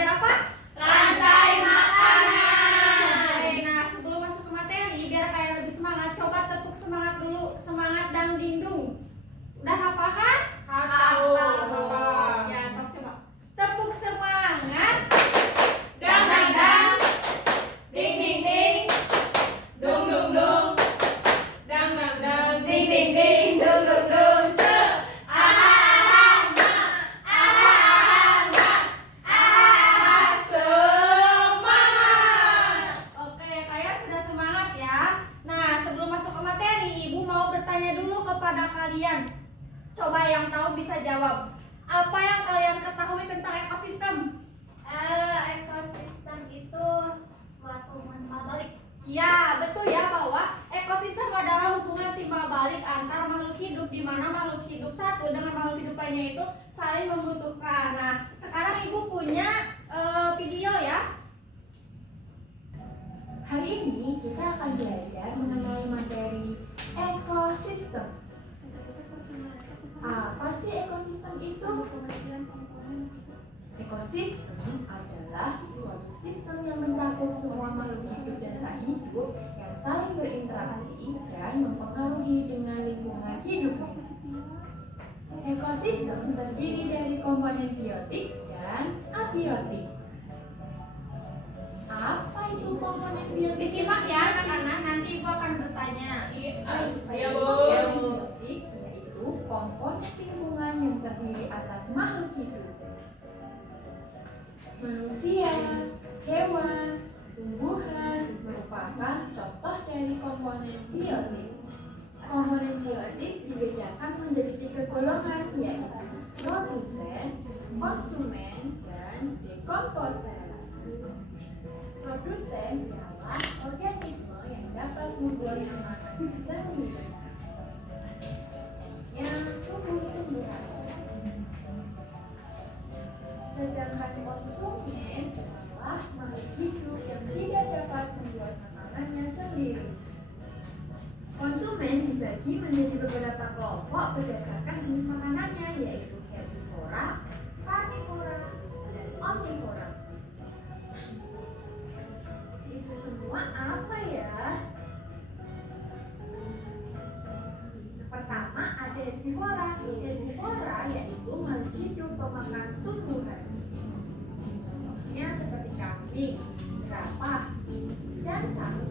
belajar apa? Rantai makanan. Oke, nah sebelum masuk ke materi, biar kalian lebih semangat, coba tepuk semangat dulu. Semangat dang dingdung. Udah hafal kan? Hafal. Ya, sok coba. Tepuk semangat. Dang dang dang. Ding ding ding. Dung dung dung. Dang dang dang. Ding ding ding. Dung dung dung. Oke, kalian sudah semangat ya. Nah, sebelum masuk ke materi, Ibu mau bertanya dulu kepada kalian. Coba yang tahu bisa jawab. Apa yang kalian ketahui tentang ekosistem? Ekosistem itu suatu timbal balik. Ya, betul ya bahwa ekosistem adalah hubungan timbal balik antar makhluk hidup, di mana makhluk hidup satu dengan makhluk hidup lainnya itu saling membutuhkan. Nah, sekarang Ibu punya video ya. Hari ini kita akan belajar mengenai materi ekosistem. Apa sih ekosistem itu? Ekosistem adalah suatu sistem yang mencakup semua makhluk hidup dan tak hidup yang saling berinteraksi dan mempengaruhi dengan lingkungan hidupnya. Ekosistem terdiri dari komponen biotik dan abiotik. Apa itu komponen biotik? Disimak ya anak-anak, nanti Ibu akan bertanya. Iya, Bu. Biotik yaitu komponen lingkungan yang terdiri atas makhluk hidup. Manusia, hewan, tumbuhan merupakan contoh dari komponen biotik. Komponen biotik dibedakan menjadi 3 golongan, yaitu produsen, konsumen, dan dekomposer. Produsen ialah organisme yang dapat membuat makanan sendiri, yang tumbuh-tumbuhan. Sedangkan konsumen adalah makhluk hidup yang tidak dapat membuat makanannya sendiri. Konsumen dibagi menjadi beberapa kelompok berdasarkan jenis makanannya, yaitu herbivora, karnivora, dan omnivora. Itu semua apa ya? Pertama ada herbivora. Herbivora yaitu makhluk hidup pemakan tumbuhan. Contohnya seperti kambing, jerapah, dan sapi.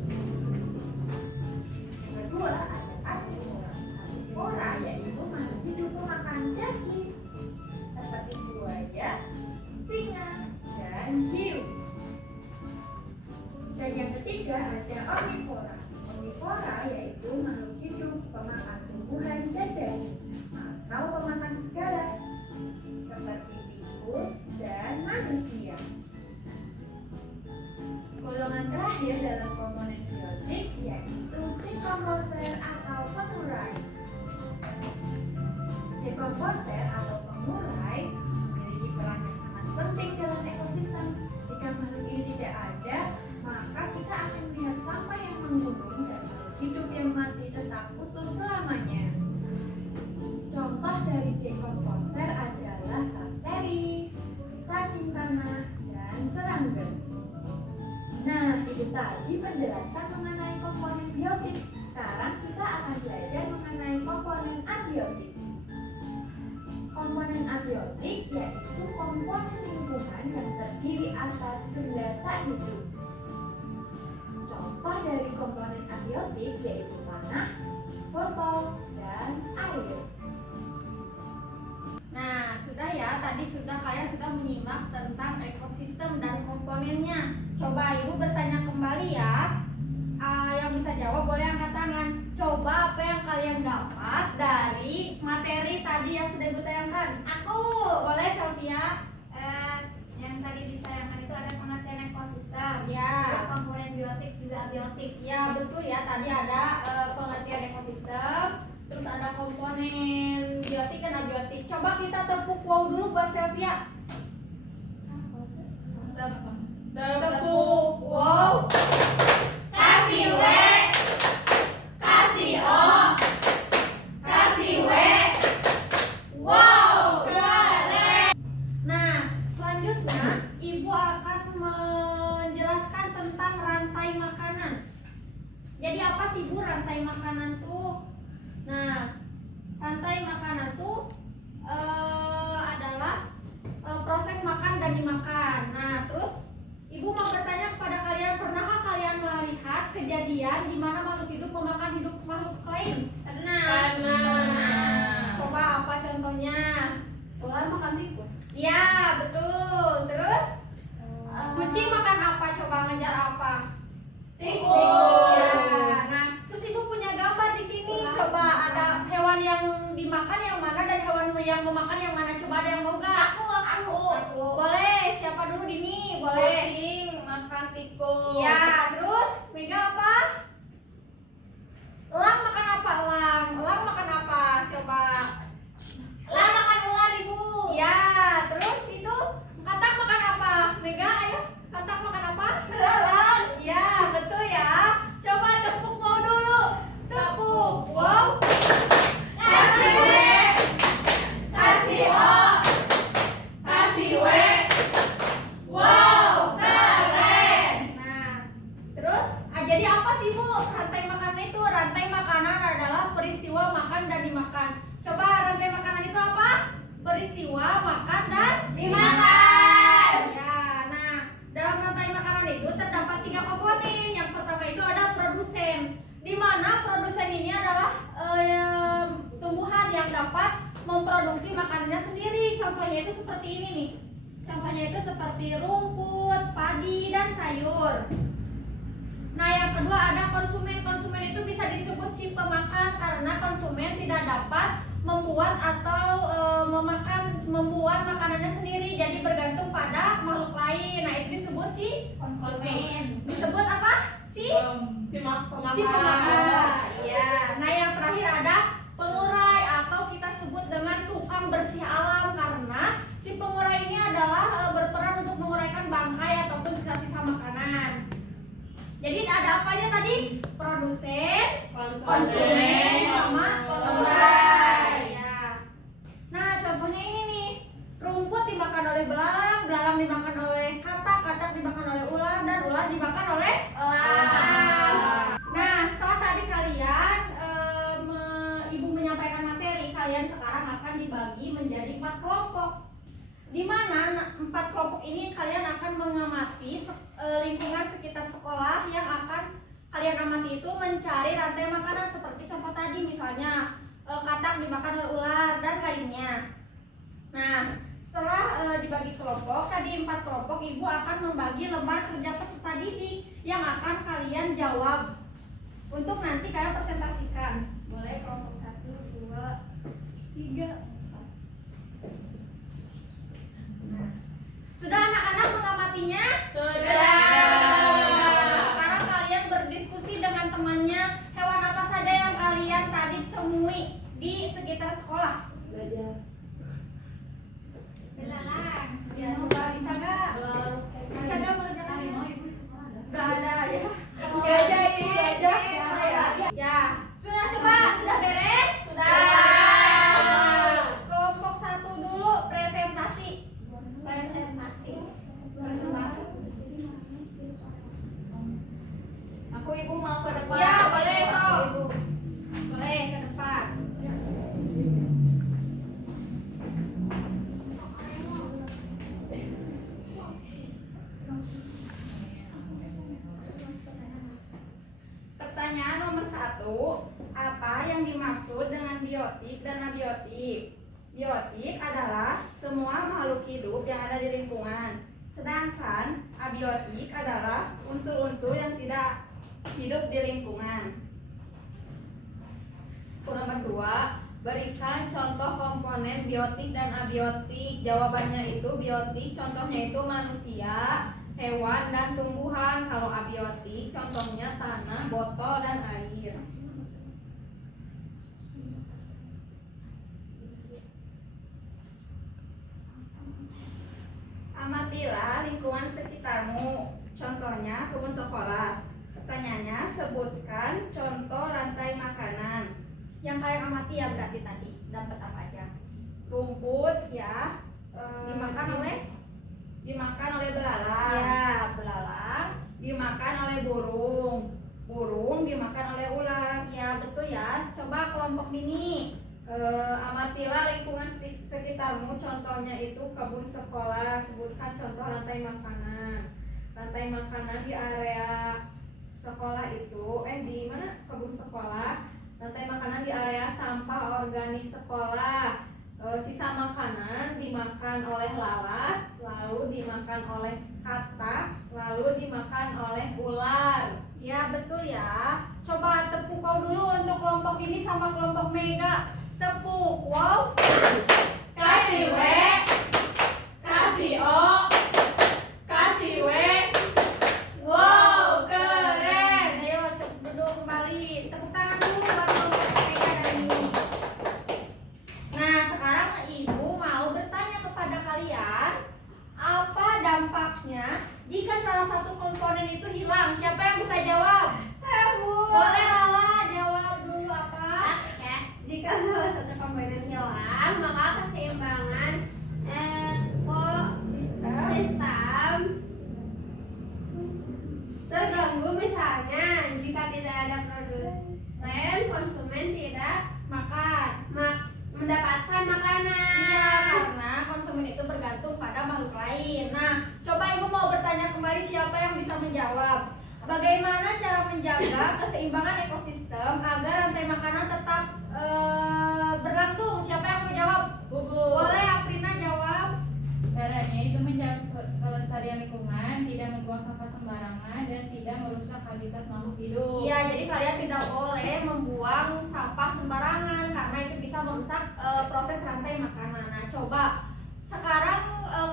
Yang kedua ada karnivora. Karnivora yaitu makhluk hidup pemakan daging seperti buaya, singa, dan hiu. Dan yang ketiga ada omnivora. Omnivora yaitu makhluk hidup pemakan tumbuhan dan daging atau pemakan segala seperti tikus dan manusia. Golongan terakhir dalam komponen biotik yaitu dekomposer atau pengurai. Dekomposer atau pengurai memiliki peran yang sangat penting dalam ekosistem. Jika makhluk ini tidak ada, maka kita akan melihat sampah yang menggunung dan makhluk hidup yang mati tetap utuh selamanya. Contoh dari dekomposer adalah bakteri, cacing tanah, dan serangga. Nah, itu tadi penjelasan mengenai komponen biotik. Sekarang kita akan belajar mengenai komponen abiotik. Komponen abiotik yaitu komponen lingkungan yang terdiri atas benda tak hidup. Contoh dari komponen abiotik yaitu tanah, botol, dan air. Nah, sudah ya, tadi kalian sudah menyimak tentang ekosistem dan komponennya. Coba Ibu bertanya kembali ya. Yang bisa jawab boleh angkat tangan. Coba apa yang kalian dapat dari materi tadi yang sudah Ibu tayangkan? Aku. Boleh, Sylvia? Yang tadi ditayangkan itu ada pengertian ekosistem. Ya. Ada komponen biotik juga abiotik. Ya, betul ya. Tadi ada pengertian ekosistem, terus ada komponen biotik dan abiotik. Coba kita tepuk wow dulu buat Sylvia. Tepuk wow. Kasih W. Kasih O. Kasih W. Wow, keren. Nah, selanjutnya Ibu menjelaskan tentang rantai makanan. Jadi apa sih Bu rantai makanan tuh? Nah, rantai makanan tuh adalah proses makan dan dimakan. Nah, terus Ibu mau bertanya kepada kalian, pernahkah kalian melihat kejadian di mana makhluk hidup memakan hidup makhluk lain? Pernah. Coba apa contohnya? Ular makan tikus. Ya, betul. Terus kucing makan apa? Coba ngejar apa? Tikus. Ya. Nah, terus Ibu punya gambar di sini. Coba ada hewan yang dimakan yang mana dan hewan yang memakan yang mana? Coba ada yang mau gak? Aku. Boleh. Siapa dulu Dini? Boleh. Kucing makan tikus. Ya, terus Mega apa? Elang makan apa? Elang makan apa? Coba. Elang makan ular Ibu. Ya, terus itu katak makan apa? Mega, ayo. Katak makan apa? Beneran. Ya, betul ya. Coba tepuk mau dulu. Tepuk. Wow. Kasih W. Kasih O. Kasih W. Wow, keren. Nah, terus jadi apa sih Bu? Rantai makanan itu, rantai makanan adalah peristiwa makan dan dimakan. Coba rantai makanan itu apa? Peristiwa makan dan Dimakan. Ya, nah dalam rantai makanan itu terdapat 3 komponen. Yang pertama itu ada produsen, di mana produsen ini adalah tumbuhan yang dapat memproduksi makanannya sendiri. Contohnya itu seperti ini nih. Contohnya itu seperti rumput, padi, dan sayur. Nah, yang kedua ada konsumen. Konsumen itu bisa disebut si pemakan karena konsumen tidak dapat membuat atau membuat makanannya sendiri, jadi bergantung pada makhluk lain. Nah, itu disebut si Konsumen. disebut apa? Si Pemakan. Iya. Nah, yang terakhir ada pengurai atau kita sebut dengan tukang bersih alam karena si pengurai ini adalah berperan untuk menguraikan bangkai ataupun sisa-sisa makanan. Jadi ada apa aja tadi? Produsen, konsumen, sama pengurai. Ya. Nah, contohnya ini nih. Rumput dimakan oleh belalang, belalang dimakan oleh katak, katak dimakan oleh ular, dan ular dimakan oleh elang. Nah, setelah tadi kalian Ibu menyampaikan materi, kalian sekarang akan dibagi menjadi 4 kelompok. Di mana 4 kelompok ini kalian akan mengamati lingkungan sekitar sekolah yang akan kalian amati itu mencari rantai makanan seperti contoh tadi misalnya katak dimakan oleh ular dan lainnya. Nah, setelah dibagi kelompok, tadi 4 kelompok, Ibu akan membagi lembar kerja peserta didik yang akan kalian jawab untuk nanti kalian presentasikan. Boleh kelompok 1, 2, 3. Nah, sudah anak-anak mengamatinya? Sudah. Nah, sekarang kalian berdiskusi dengan temannya, hewan apa saja yang kalian tadi temui di sekitar sekolah? Belalang. Ya, coba bisa gak? Bisa gak mengerjakan ini? Gak ada ya? Gak ada ini, gak ada ya? Ya, sudah coba, sudah beres? Sudah. Kelompok 1 dulu, presentasi. Aku Ibu mau ke depan. Ya, boleh, sok. Boleh, ke depan. Pertanyaan nomor 1, apa yang dimaksud dengan biotik dan abiotik? Biotik adalah semua makhluk hidup yang ada di lingkungan, sedangkan abiotik adalah unsur-unsur yang tidak hidup di lingkungan. Nomor 2, berikan contoh komponen biotik dan abiotik. Jawabannya itu biotik, contohnya itu manusia, hewan, dan tumbuhan. Kalau abiotik, contohnya tanah, botol, dan air. Amatilah lingkungan sekitarmu, contohnya kebun sekolah. Pertanyaannya, sebutkan contoh rantai makanan. Yang kalian amati ya berarti tadi dapat apa aja? Rumput ya, dimakan oleh belalang. Ya, oleh burung. Burung dimakan oleh ular. Ya betul ya. Coba kelompok Nini. Amatilah lingkungan sekitarmu. Contohnya itu kebun sekolah. Sebutkan contoh rantai makanan. Rantai makanan di area sekolah itu, di mana kebun sekolah? Rantai makanan di area sampah organik sekolah. Sisa makanan dimakan oleh lalat, lalu dimakan oleh katak, lalu dimakan oleh ular. Ya betul ya. Coba tepuk kau dulu untuk kelompok ini sama kelompok Mega. Tepuk. Wow. Kasih W, kasih O, kasih W. Wow, keren. Ayo coba duduk kembali. Tepuk tangan dulu buat kelompok Mega dan Nini. Nah, sekarang Ibu mau bertanya kepada kalian, apa dampaknya jika salah satu komponen itu hilang? Siapa yang bisa jawab? Boleh Lala jawab dulu apa? Jika salah satu komponen hilang, maka keseimbangan ekosistem terganggu. Misalnya, jika tidak ada produsen, konsumen tidak mendapatkan makanan. Iya, karena konsumen itu bergantung pada makhluk lain. Nah, coba Ibu mau bertanya kembali siapa yang bisa menjawab. Bagaimana cara menjaga keseimbangan ekosistem agar rantai makanan tetap berlangsung? Siapa yang mau jawab? Boleh Aprina jawab. Caranya itu menjaga kelestarian lingkungan, tidak membuang sampah sembarangan, dan tidak merusak habitat makhluk hidup. Iya, jadi kalian tidak boleh membuang sampah sembarangan karena itu bisa merusak proses rantai makanan. Nah, coba sekarang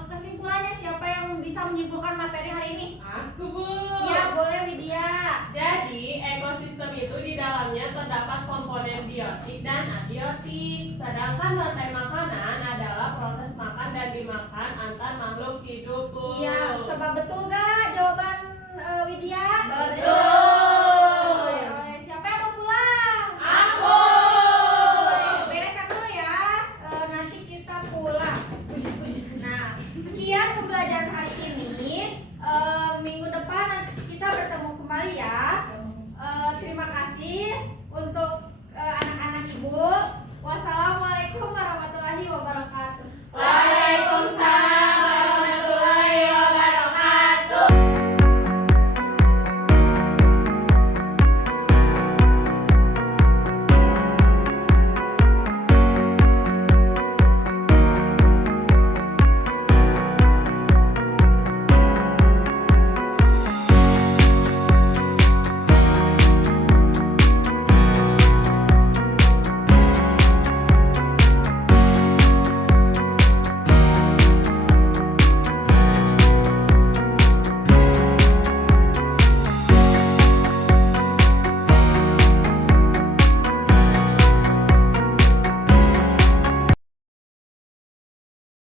kesimpulannya siapa yang bisa menyimpulkan materi hari ini? Aku, Bu. Iya, boleh Widya. Jadi, ekosistem itu di dalamnya terdapat komponen biotik dan abiotik. Sedangkan rantai makanan adalah proses makan dan dimakan antar makhluk hidup, Bu. Iya, coba betul gak jawaban Widya? Betul.